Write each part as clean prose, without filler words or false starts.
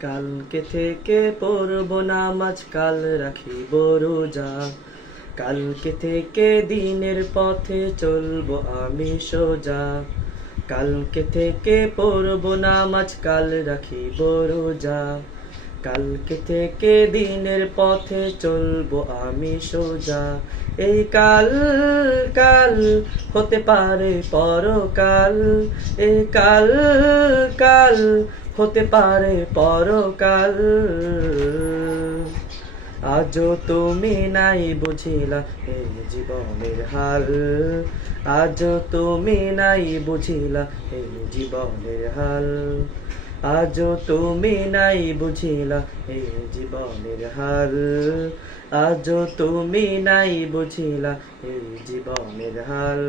কালকে থেকে পড়ব নামাজ, কাল রাখিব রোজা। কালকে থেকে দিনের পথে চলবো আমি সোজা। কালকে থেকে পড়ব নামাজ, কাল রাখিব রোজা। কালকে থেকে দিনের পথে চলবো আমি সোজা। এই কাল কাল হতে পারে পরকাল। এই কাল কাল হতে পারে পরকাল। আজও তুমি নাই বুঝিলা এই জীবনের হাল। আজও তুমি নাই বুঝিলা এই জীবনের হাল। আজও তুমি নাই বুঝিলা এই জীবনের হাল। আজও তুমি নাই বুঝিলা এই জীবনের হাল।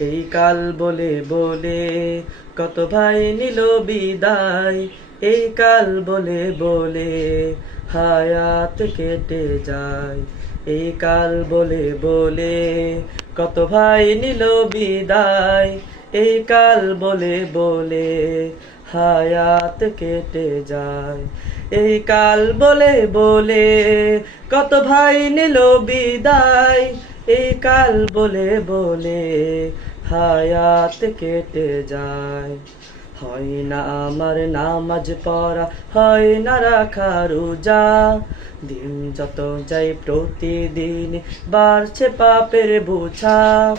এই কাল বলে বলে কত ভাই নিল বিদায়। এই কাল বলে বলে হায়াত কেটে যায়। এই কাল বলে বলে কত ভাই নিল বিদায়। এই কাল বলে বলে হায়াত কেটে যায়। এই কাল বলে বলে কত ভাই নিল বিদায়। এই কাল বলে বলে হায়াত কেটে যায়। হয় না আমার নামাজ পড়া, হয় না রাখা রোজা। দিন যত যাই প্রতিদিন বাড়ছে পাপের বোঝা।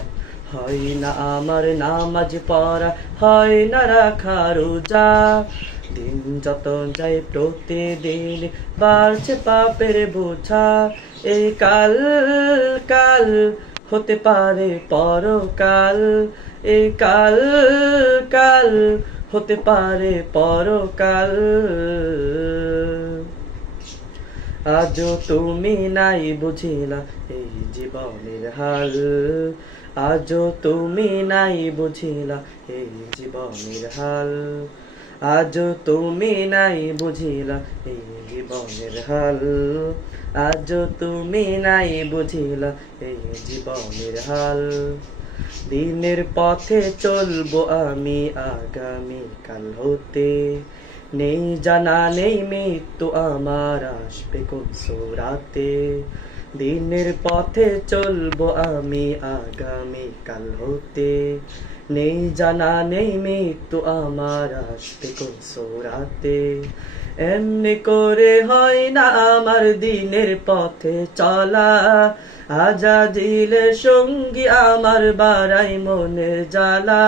হয় না আমার নামাজ পড়া, হয় না রাখা রোজা। দিন যত যাই প্রতিদিন বাড়ছে পাপের বোঝা। এই কাল কাল হতে পারে পরকাল। এই কাল কাল হতে পারে পরকাল। আজও তুমি নাই বুঝিলা এই জীবনের হাল। আজও তুমি নাই বুঝিলা এই জীবনের হাল। আজও তুমি নাই বুঝিলা এই জীবনের হাল। আজও তুমি নাই বুঝিলা এই জীবনের হাল। দিনের পথে চলবো আমি আগামী কাল হতে। নেই জানা নেই মৃত্যু আমার আসবে কোন সূরাতে। দিনের পথে চলবো আমি আগামী কাল হতে। নেই জানা নেই মৃত্যু আমার আসবে কোন সূরাতে। এমনি করে হয় না আমার দিনের পথে চলা। আজাদিলে সঙ্গী আমার বাড়াই মনের জ্বালা।